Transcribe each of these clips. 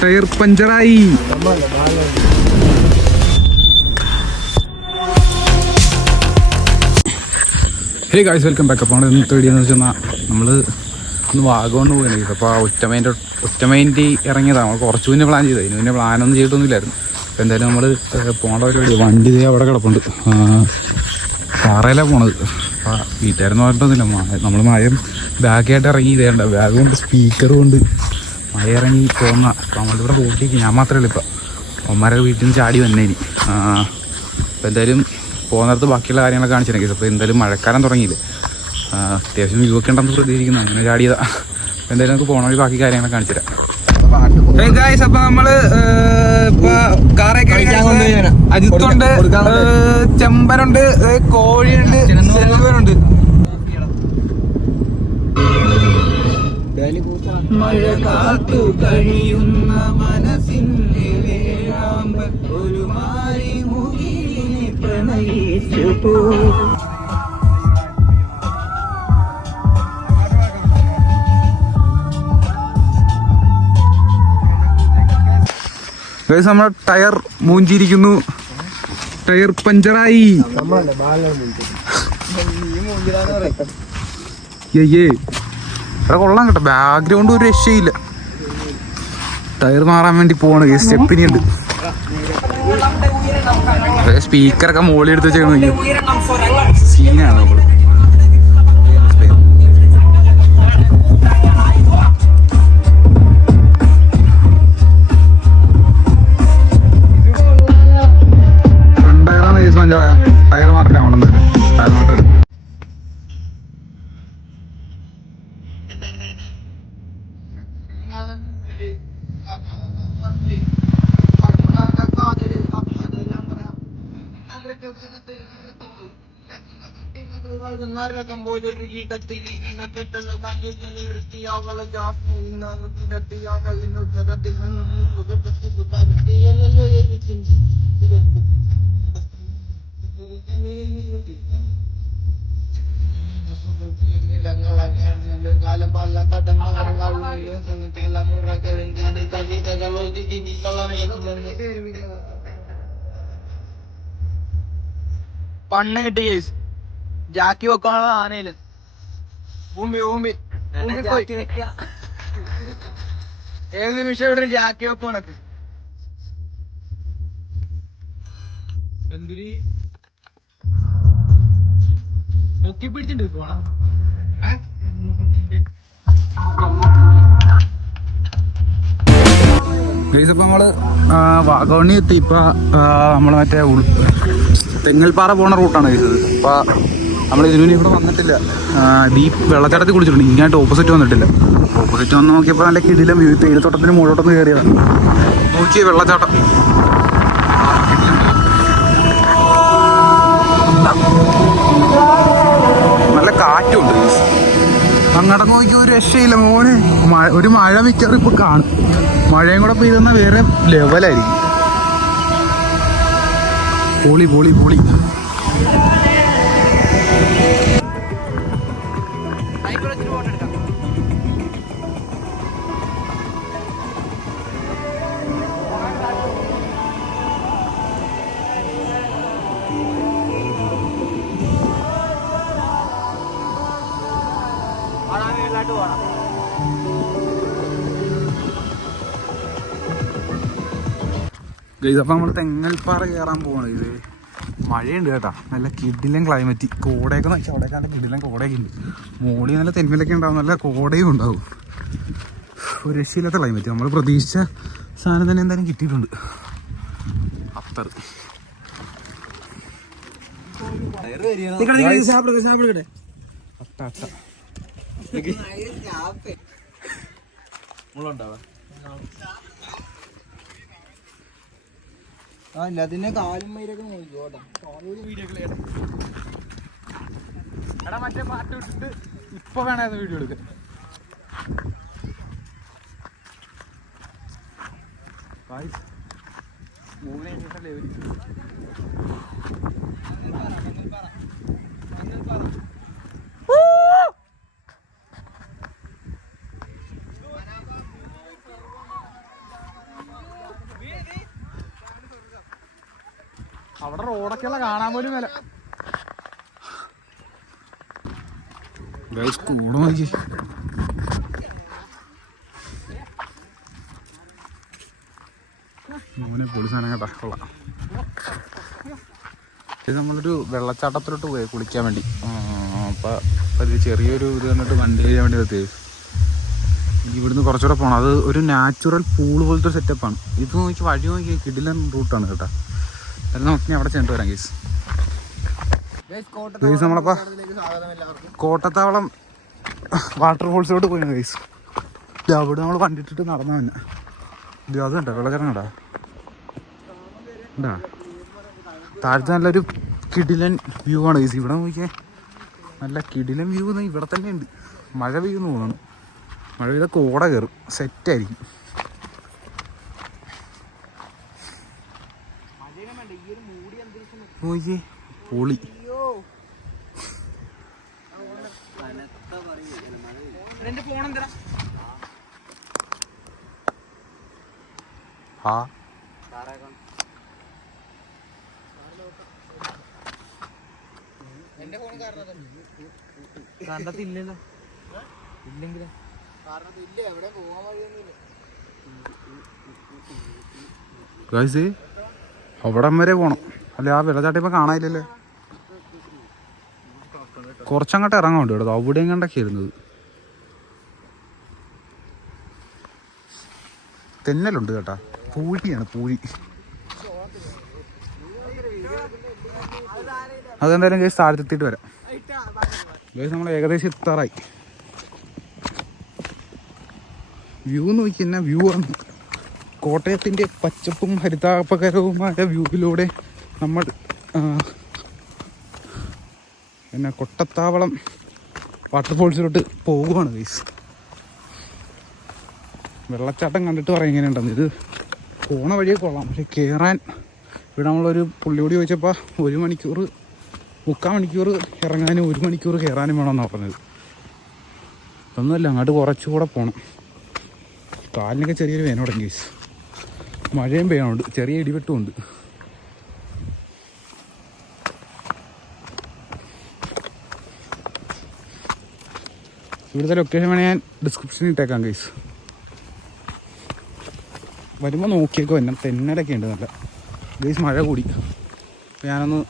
Tyre പഞ്ചറായി. Hey guys welcome back അപ്പോൾ നമ്മൾ ഇന്നത്തെ വീഡിയോ എന്ന് വെച്ചാൽ നമ്മൾ ഒന്ന് വാഗമണ് പോയി അപ്പോൾ ഒറ്റമൈന്റെ ഒറ്റമൈന്റെ ഇറങ്ങിയതാണ് നമ്മൾ കുറച്ച് മുന്നേ പ്ലാൻ ചെയ്തത്. ഇതിന് മുന്നേ പ്ലാനൊന്നും ചെയ്തിട്ടൊന്നുമില്ലായിരുന്നു. അപ്പോൾ എന്തായാലും നമ്മൾ പോകേണ്ട പരിപാടി വണ്ടി അവിടെ കിടപ്പുണ്ട്. പാറയിലാണ് പോണത്. അപ്പോൾ വീട്ടുകാരെന്ന് പറഞ്ഞിട്ടൊന്നുമില്ല നമ്മൾ മയം ബാഗായിട്ട് ഇറങ്ങി ഇതേണ്ട ബാഗ് കൊണ്ട് സ്പീക്കർ കൊണ്ട് മഴ ഇറങ്ങി പോകുന്ന അപ്പോൾ നമ്മളിവിടെ റോട്ടിലേക്ക് ഞാൻ മാത്രമല്ല ഇപ്പം. ഒമ്മര വീട്ടിൽ നിന്ന് ചാടി വന്നേനി അപ്പോൾ എന്തായാലും പോകുന്നിടത്ത് ബാക്കിയുള്ള കാര്യങ്ങളൊക്കെ കാണിച്ചിട്ടുണ്ടെങ്കിൽ അപ്പോൾ എന്തായാലും മഴക്കാലം തുടങ്ങിയില്ലേ. അത്യാവശ്യം വ്യൂ ഒക്കെ പ്രതീക്ഷിക്കുന്നു. അങ്ങനെ ചാടിയതാണ് എന്തായാലും നമുക്ക് പോകണമെങ്കിൽ ബാക്കി കാര്യങ്ങളൊക്കെ കാണിച്ചു തരാം. അപ്പൊ നമ്മൾ അജിത്തുണ്ട് ചെമ്പനുണ്ട് കോഴിയുണ്ട് ചെലവനുണ്ട് മഴ കാത്തു കഴിയുന്ന മനസ്സിന്റെ വേഴാമ്പൽ ഒരു മാറി മുകിലിനെ പ്രണയിച്ചു പോ നമ്മുടെ ടയർ മൂഞ്ചിരിക്കുന്നു. ടയർ പഞ്ചറായി എടാ കൊള്ളാം കേട്ടോ. ബാക്ക്ഗ്രൗണ്ട് ഒരു രക്ഷയില്ല. ടയർ മാറാൻ വേണ്ടി പോണ് സ്റ്റെപ്പിനി ഉണ്ട് സ്പീക്കറൊക്കെ മുകളിൽ എടുത്ത് വെച്ചേക്കുന്നു സീനാണ്? ടയറാണ് ഈ സഞ്ചാര ടയർ മാർക്കാൻ കൊണ്ടുവന്നത് ടയർ മാർക്കാൻ പണ്ണ് കിട്ടി കേസ് ജാക്കി വെക്കാനുള്ള ആനയില് ഭൂമി ഭൂമി ഭൂമി പോയി ഏത് നിമിഷം ഇവിടെ ഒരു ജാക്കി വെക്കണക്ക് എന്തിരി പൊക്കി പിടിച്ചിട്ട് പോണം. ഗൈസ് ഇപ്പം നമ്മൾ വാഗോണി എത്തി. ഇപ്പൊ നമ്മൾ മറ്റേ തെങ്ങൽപ്പാറ പോണ റൂട്ടാണ് ഗൈസ് ഇപ്പൊ നമ്മൾ ഇതിനു ഇവിടെ വന്നിട്ടില്ല. ഈ വെള്ളച്ചാട്ടത്തിൽ കുളിച്ചിട്ടുണ്ട്. ഇങ്ങോട്ട് ഓപ്പോസിറ്റ് വന്നിട്ടില്ല. ഓപ്പോസിറ്റ് വന്ന് നോക്കിയപ്പോൾ നല്ല കിടിലം വ്യൂ തേയിലത്തോട്ടത്തിന് മുകളിലോട്ടൊന്ന് കയറിയതാണ് നോക്കിയേ വെള്ളച്ചാട്ടം. നോക്കി ഒരു രക്ഷയില്ല മോനെ. ഒരു മഴ മിക്കവാറും ഇപ്പൊ കാണും. മഴയും കൂടെ പെയ്തെന്ന വേറെ ലെവലായിരിക്കും പൊളി പൊളി പൊളി. ഗൈസ് അപ്പം നമ്മൾ തെങ്ങൽപ്പാറ കയറാൻ പോവാണ്. ഇത് മഴയുണ്ട് കേട്ടോ. നല്ല കിടിലൻ ക്ലൈമറ്റ് കോടയൊക്കെ നോക്കി അവിടെ നല്ല കിടിലൻ കോടയൊക്കെ ഉണ്ട്. മോളി നല്ല തെന്മലൊക്കെ ഉണ്ടാവും. നല്ല കോടയും ഉണ്ടാവും. ഒരു രക്ഷയില്ലാത്ത ക്ലൈമറ്റ് നമ്മൾ പ്രതീക്ഷിച്ച സാധനം തന്നെ എന്തായാലും കിട്ടിയിട്ടുണ്ട്. അത്ര അത്ത ആ ഇല്ല അതിന്റെ കാലും മയിലൊക്കെ നോക്കിക്കോട്ടെ എടാ മറ്റേ പാട്ട് വിട്ടിട്ട് ഇപ്പൊ വേണമായിരുന്നു വീഡിയോ എടുക്കാൻ മൂന്ന് കഴിഞ്ഞിട്ടല്ലേ ഒരു ഇവിടെ റോഡൊക്കെയുള്ള കാണാൻ പോലും വില നോക്കി. ഇത് നമ്മളൊരു വെള്ളച്ചാട്ടത്തിലോട്ട് പോയി കുളിക്കാൻ വേണ്ടി. അപ്പൊ അപ്പൊ ചെറിയൊരു ഇത് കണ്ടിട്ട് വണ്ടി ചെയ്യാൻ വേണ്ടി നിർത്തി ഇവിടുന്ന് കുറച്ചുകൂടെ പോകണം അത് ഒരു നാച്ചുറൽ പൂൾ പോലത്തെ സെറ്റപ്പാണ് ഇത് നോക്കി വഴി നോക്കി കിടിലൻ റൂട്ടാണ് കേട്ടോ. അത് നോക്കി അവിടെ ചെന്നിട്ട് കോട്ടത്താവളം വാട്ടർഫോൾസിലോട്ട് പോയി ഗൈസ് അവിടെ നമ്മൾ വണ്ടിട്ടിട്ട് നടന്നു തന്നെ ഇത് അത് കണ്ടോ? വെള്ളച്ചാട്ടം കണ്ടാ? ഉണ്ടാ താഴത്തെ നല്ലൊരു കിടിലൻ വ്യൂ ആണ് ഗൈസ് ഇവിടെ നോക്കിയേ. നല്ല കിടിലൻ വ്യൂ ഇവിടെ തന്നെ ഉണ്ട്. മഴ പെയ്യുന്നു തോന്നുന്നു. മഴ പെയ്ത കോട കയറും സെറ്റായിരിക്കും നോക്കിയേ പൊളി. ആ. കണ്ടത്തില്ലല്ലോ ഇല്ലെങ്കിലോ ഇല്ല എവിടെ വഴിയൊന്നുമില്ല ഗൈസ് അവിടം വരെ പോകണം അല്ലെ ആ വെള്ളച്ചാട്ടം ഇപ്പൊ കാണാനില്ലല്ലേ? കുറച്ചങ്ങോട്ട് ഇറങ്ങാണ്ട് കേട്ടോ. അവിടെ എങ്ങാണ്ടൊക്കെ ഇരുന്നത് തെന്നലുണ്ട് കേട്ടാ. പൂഴിയാണ് പൂഴി. അതെന്തായാലും കേസ് താഴ്ത്തെത്തിയിട്ട് വരാം. ഗൈസ് നമ്മൾ ഏകദേശം എത്താറായി. വ്യൂ നോക്കി എന്നാ വ്യൂ ആണ് കോട്ടയത്തിന്റെ പച്ചപ്പും ഹരിതാപകരവുമായ വ്യൂവിലൂടെ നമ്മൾ പിന്നെ കൊട്ടത്താവളം വാട്ടർഫോൾസിലോട്ട് പോവുകയാണ് ഗൈസ് വെള്ളച്ചാട്ടം കണ്ടിട്ട് പറയാം എങ്ങനെയുണ്ടെന്ന്. ഇത് പോണ വഴിയെ കൊള്ളാം. പക്ഷെ കയറാൻ ഇവിടെ നമ്മളൊരു പുള്ളിയോട് ചോദിച്ചപ്പോൾ ഒരു മണിക്കൂർ മുക്കാൽ മണിക്കൂർ ഇറങ്ങാനും ഒരു മണിക്കൂർ കയറാനും വേണമെന്നാണ് പറഞ്ഞത്. ഒന്നുമല്ല അങ്ങോട്ട് കുറച്ചുകൂടെ പോകണം കാലിനൊക്കെ ചെറിയൊരു വേന തുടങ്ങി മഴയും പെയ്യാനുണ്ട് ചെറിയ ഇടിവെട്ടും ഉണ്ട്. ഇവിടുത്തെ ലൊക്കേഷൻ വേണേൽ ഞാൻ ഡിസ്ക്രിപ്ഷനിൽ ഇട്ടേക്കാം ഗൈസ് വരുമ്പോൾ നോക്കിയേക്കോ എന്നെ തെന്നലൊക്കെ ഉണ്ട് നല്ല. ഗൈസ് മഴ കൂടി. ഞാനൊന്ന്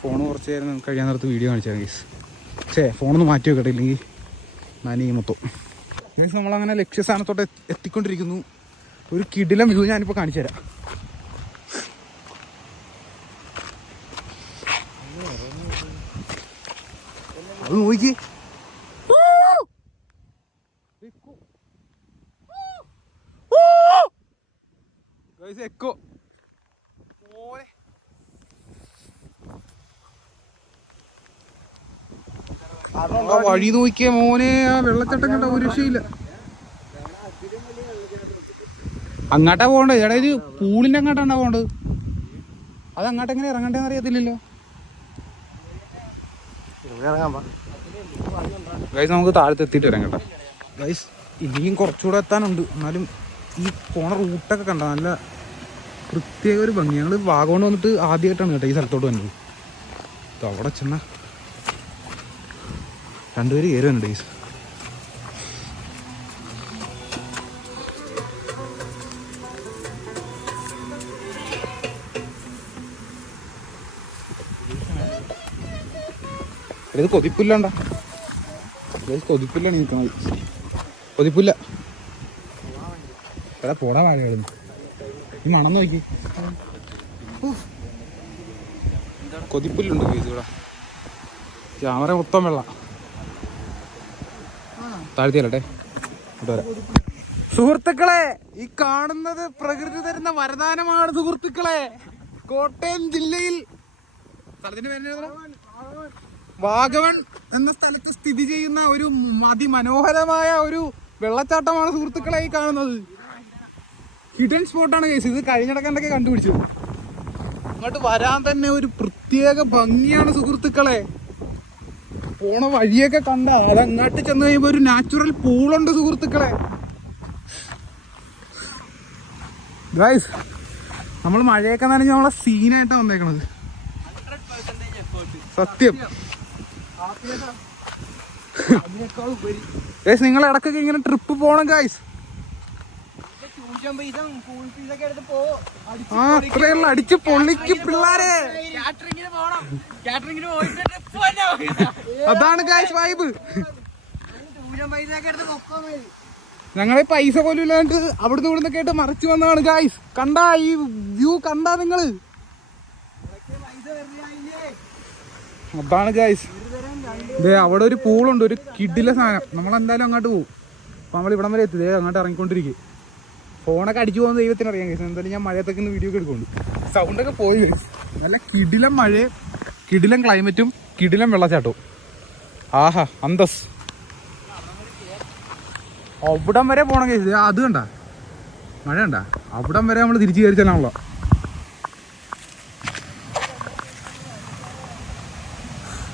ഫോൺ കുറച്ച് നേരം കഴിയാൻ നേരത്ത് വീഡിയോ കാണിച്ചാൽ ഗൈസ് പക്ഷേ ഫോണൊന്ന് മാറ്റി വെക്കട്ടെ ഇല്ലെങ്കിൽ നനയും മൊത്തം. ഗൈസ് നമ്മളങ്ങനെ ലക്ഷ്യസ്ഥാനത്തോട്ട് എത്തിക്കൊണ്ടിരിക്കുന്നു. ഒരു കിടിലം വ്യൂ ഞാനിപ്പോൾ കാണിച്ചു തരാം അത് നോക്കി. എക്കോ വഴി നോക്കിയ മോനെ ആ വെള്ളച്ചാട്ടം കണ്ട ഒരു രക്ഷയില്ല. അങ്ങോട്ടാ പോകണ്ടത് ചേട്ടാ ഇത് പൂളിന്റെ അങ്ങോട്ടാണ് പോകേണ്ടത്? അത് അങ്ങോട്ട് എങ്ങനെ ഇറങ്ങണ്ടെന്ന് അറിയത്തില്ലല്ലോ. ഗൈസ് നമുക്ക് താഴത്ത് എത്തിയിട്ട് വരാം കേട്ടോ. ഗൈസ് ഇനിയും കുറച്ചുകൂടെ എത്താനുണ്ട്. എന്നാലും ഈ പോണ റൂട്ടൊക്കെ കണ്ട? നല്ല പ്രത്യേക ഒരു ഭംഗി. ഞങ്ങൾ വാഗോണ്ട് വന്നിട്ട് ആദ്യമായിട്ടാണ് കേട്ടോ ഈ സ്ഥലത്തോട്ട് വന്നത്. അവിടെ ചെന്ന രണ്ടുപേര് കയറി വന്നു ഗൈസ് ഇത് കൊതിപ്പില്ലാണ്ട. ഗൈസ് കൊതിപ്പില്ലാണ് നിൽക്കുന്നത് കൊതിപ്പില്ല. എടാ പോടാ വാഴകൾ ഈ മണം നോക്കി. കൊതിപ്പില്ലുണ്ട് ഇവിടെ. ക്യാമറ മൊത്തം വെള്ള. താഴ്ത്തിയല്ലേ സുഹൃത്തുക്കളെ ഈ കാണുന്നത് പ്രകൃതി തരുന്ന വരദാനമാണ് സുഹൃത്തുക്കളെ. കോട്ടയം ജില്ലയിൽ സ്ഥലത്തിന്റെ പേര്? വാഗവൺ എന്ന സ്ഥലത്ത് സ്ഥിതി ചെയ്യുന്ന ഒരു അതിമനോഹരമായ ഒരു വെള്ളച്ചാട്ടമാണ് സുഹൃത്തുക്കളെ കാണുന്നത്. ഹിഡൻ സ്പോട്ടാണ് കേസ് ഇത് കഴിഞ്ഞിടക്കണ്ടൊക്കെ കണ്ടുപിടിച്ചത് അങ്ങോട്ട് വരാൻ തന്നെ ഒരു പ്രത്യേക ഭംഗിയാണ് സുഹൃത്തുക്കളെ. പോണ വഴിയൊക്കെ കണ്ട അതങ്ങോട്ട് ചെന്ന് കഴിയുമ്പോ ഒരു നാച്ചുറൽ പൂളുണ്ട് സുഹൃത്തുക്കളെ. ഗൈസ് നമ്മൾ മഴയൊക്കെ നനഞ്ഞ് നമ്മളെ സീനായിട്ടാണ് വന്നേക്കണത്. സത്യം. ഗൈസ് നിങ്ങൾ ഇടക്കൊക്കെ ഇങ്ങനെ ട്രിപ്പ് പോണം ഗൈസ് ആ അത്രയുള്ള. അടിച്ച് പൊള്ളിക്ക് പിള്ളാരെ. അതാണ് ഗൈസ് വൈബ് ഞങ്ങളെ പൈസ പോലും ഇല്ലാണ്ട് അവിടുന്ന് ഇവിടുന്ന് കേട്ട് മറിച്ചു വന്നതാണ് ഗൈസ് കണ്ടാ ഈ വ്യൂ കണ്ടാ നിങ്ങൾ? അതാണ് ഗൈസ് ദേ അവിടെ ഒരു പൂളുണ്ട് ഒരു കിഡിലെ സാധനം. നമ്മൾ എന്തായാലും അങ്ങോട്ട് പോകും അപ്പൊ നമ്മൾ ഇവിടം വരെ എത്തി. അങ്ങോട്ട് ഇറങ്ങിക്കൊണ്ടിരിക്കും. ഫോണൊക്കെ അടിച്ചു പോകുന്ന ദൈവത്തിന് അറിയാം ഗൈസ് എന്തായാലും ഞാൻ മഴയത്തൊക്കെ വീഡിയോ ഒക്കെ എടുക്കുന്നുണ്ട്. സൗണ്ടൊക്കെ പോയി. നല്ല കിടിലം മഴ കിടിലം ക്ലൈമറ്റും കിടിലം വെള്ളച്ചാട്ടവും. ആഹാ അന്തസ്. അവിടം വരെ പോണം കേസ് അത് കണ്ട? മഴ കണ്ട? അവിടം വരെ നമ്മൾ തിരിച്ചു കയറി ചെല്ലാണല്ലോ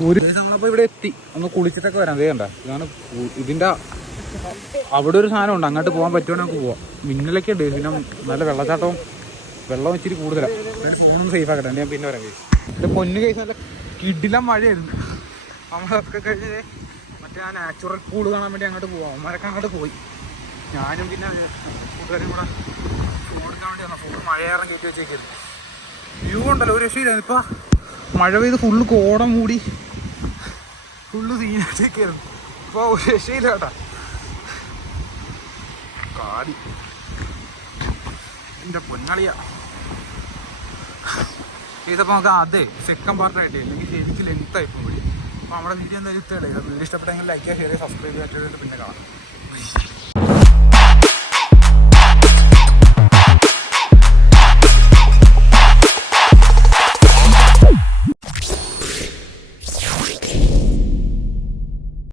ഒരു നമ്മളപ്പോ ഇവിടെ എത്തി. ഒന്ന് കുളിച്ചിട്ടൊക്കെ വരാം. അതേ ഇതാണ് ഇതിന്റെ അവിടെ ഒരു സാധനം ഉണ്ട്. അങ്ങോട്ട് പോകാൻ പറ്റുമോ നമുക്ക് പോവാം. മിന്നലൊക്കെ ഉണ്ട്. പിന്നെ നല്ല വെള്ളച്ചാട്ടവും വെള്ളം ഇച്ചിരി കൂടുതലാണ് ഫോണൊന്നും സേഫ് ആക്കട്ടെ. ഞാൻ പിന്നെ വരാം കേസ് പൊന്നു കേസ് നല്ല കിടിലം മഴയായിരുന്നു. നമ്മളൊക്കെ കഴിഞ്ഞ് മറ്റേ ആ നാച്ചുറൽ പൂൾ കാണാൻ വേണ്ടി അങ്ങോട്ട് പോവാം. അവന്മാരൊക്കെ അങ്ങോട്ട് പോയി. ഞാനും പിന്നെ കൂട്ടുകാരും കൂടെ ഫോൺ എടുക്കാൻ വേണ്ടി വന്നു ഫോൺ മഴയേറെ കയറ്റി വെച്ചേക്കരുത്. വ്യൂ ഉണ്ടല്ലോ. ഒരു രക്ഷയില്ല ഇപ്പൊ മഴ പെയ്ത് ഫുള്ള് കോടം മൂടി. ഫുള്ള് സീനായിട്ടൊക്കെയായിരുന്നു അപ്പൊ രക്ഷയില്ല കേട്ടാ. കാടി. എന്റെ പൊന്നാളിയാ. ചെയ്തപ്പോ നമുക്ക് അതെ സെക്കൻഡ് പാർട്ടായിട്ട് അല്ലെങ്കിൽ ശരിക്കും ലെങ്ത് ആയിപ്പോ പോകും അപ്പൊ നമ്മുടെ വീഡിയോ എന്തായാലും ഇഷ്ടമല്ലേ വീഡിയോ ഇഷ്ടപ്പെട്ടെങ്കിൽ ലൈക്ക് ചെയ്യുക ഷെയർ ചെയ്യുക സബ്സ്ക്രൈബ് ചെയ്യാൻ പിന്നെ കാണാം.